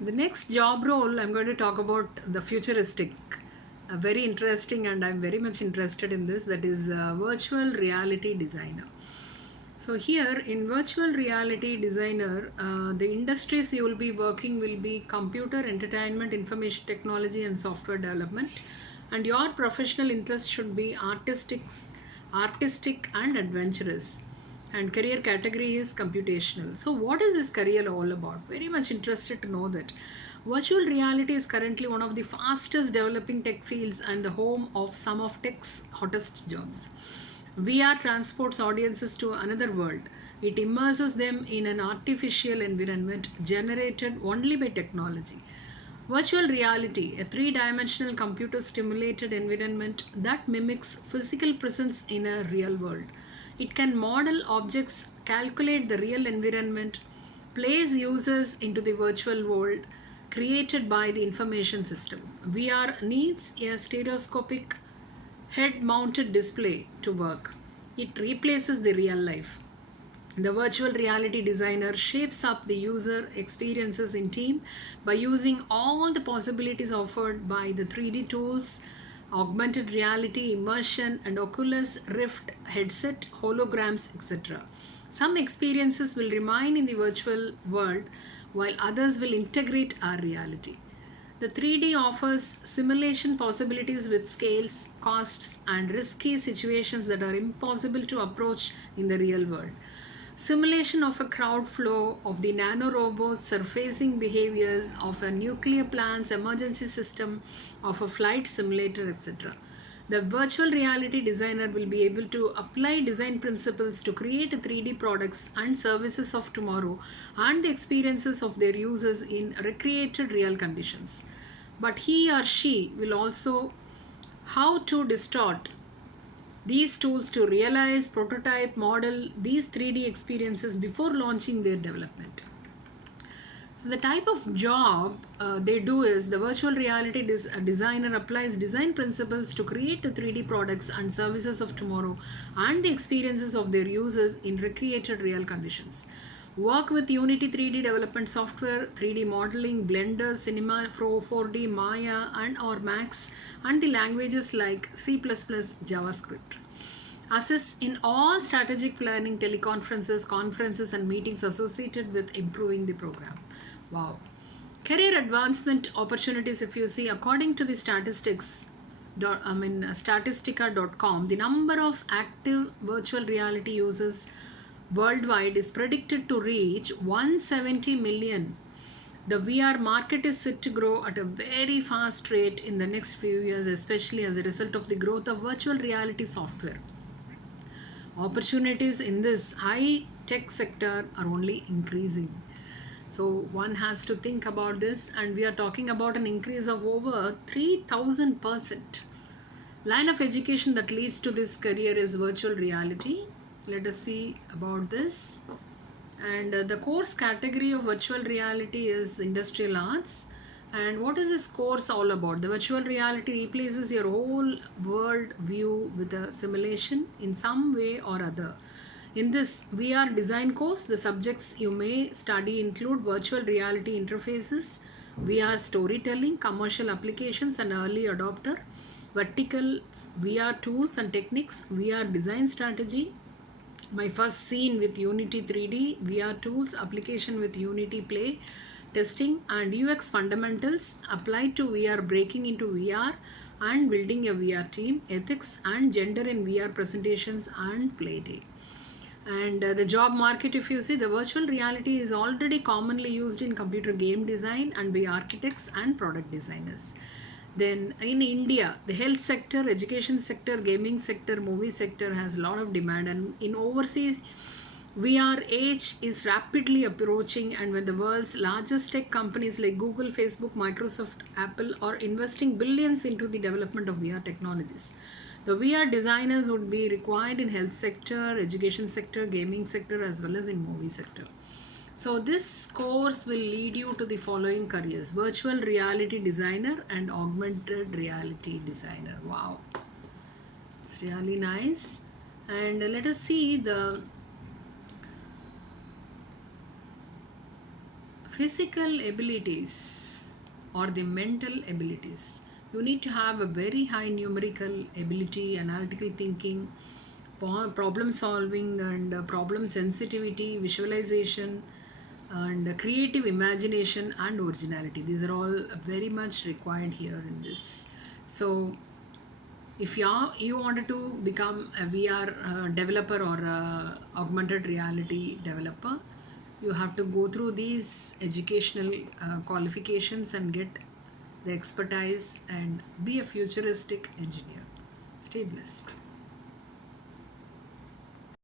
The next job role I'm going to talk about the futuristic, very interesting, and I'm very much interested in this. That is virtual reality designer. So here in virtual reality designer, the industries you will be working will be computer, entertainment, information technology, and software development. And your professional interest should be artistic and adventurous. And career category is computational. So what is this career all about? Very much interested to know that. Virtual reality is currently one of the fastest developing tech fields and the home of some of tech's hottest jobs. VR transports audiences to another world. It immerses them in an artificial environment generated only by technology. Virtual reality, a three dimensional computer stimulated environment that mimics physical presence in a real world. It can model objects, calculate the real environment, place users into the virtual world created by the information system. VR needs a stereoscopic head mounted display to work. It replaces the real life. The virtual reality designer shapes up the user experiences in team by using all the possibilities offered by the 3D tools, augmented reality, immersion, and Oculus Rift headset, holograms, etc. Some experiences will remain in the virtual world while others will integrate our reality. The 3D offers simulation possibilities with scales, costs, and risky situations that are impossible to approach in the real world. Simulation of a crowd flow, of the nanorobots surfacing behaviors, of a nuclear plant's emergency system, of a flight simulator, etc. The virtual reality designer will be able to apply design principles to create 3D products and services of tomorrow and the experiences of their users in recreated real conditions. But he or she will also how to distort these tools to realize, prototype, model these 3D experiences before launching their development. So the type of job they do is the virtual reality designer applies design principles to create the 3D products and services of tomorrow and the experiences of their users in recreated real conditions. Work with Unity 3D development software, 3D modeling, Blender, Cinema 4D, Maya, and or Max, and the languages like C++, JavaScript. Assist in all strategic planning, teleconferences, conferences, and meetings associated with improving the program. Wow. Career advancement opportunities, if you see, according to the statistica.com, the number of active virtual reality users worldwide is predicted to reach 170 million. The VR market is set to grow at a very fast rate in the next few years, especially as a result of the growth of virtual reality software. Opportunities in this high tech sector are only increasing. So one has to think about this, and we are talking about an increase of over 3000%. Line of education that leads to this career is virtual reality. Let us see about this. And the course category of virtual reality is industrial arts. And what is this course all about? The virtual reality replaces your whole world view with a simulation in some way or other. In this VR design course, the subjects you may study include virtual reality interfaces, VR storytelling, commercial applications, and early adopter, vertical VR tools and techniques, VR design strategy, my first scene with Unity 3D, VR tools, application with Unity Play, testing and UX fundamentals applied to VR, breaking into VR and building a VR team, ethics and gender in VR presentations and play day. And the job market, if you see, the virtual reality is already commonly used in computer game design and by architects and product designers. Then in India, the health sector, education sector, gaming sector, movie sector has a lot of demand, and in overseas, VR age is rapidly approaching, and when the world's largest tech companies like Google, Facebook, Microsoft, Apple are investing billions into the development of VR technologies. The VR designers would be required in health sector, education sector, gaming sector, as well as in movie sector. So this course will lead you to the following careers: virtual reality designer and augmented reality designer. Wow, it's really nice. And let us see the physical abilities or the mental abilities. You need to have a very high numerical ability, analytical thinking, problem solving, and problem sensitivity, visualization, and creative imagination and originality. These are all very much required here in this. So if you wanted to become a VR developer or a augmented reality developer, you have to go through these educational qualifications and get the expertise and be a futuristic engineer. Stay blessed.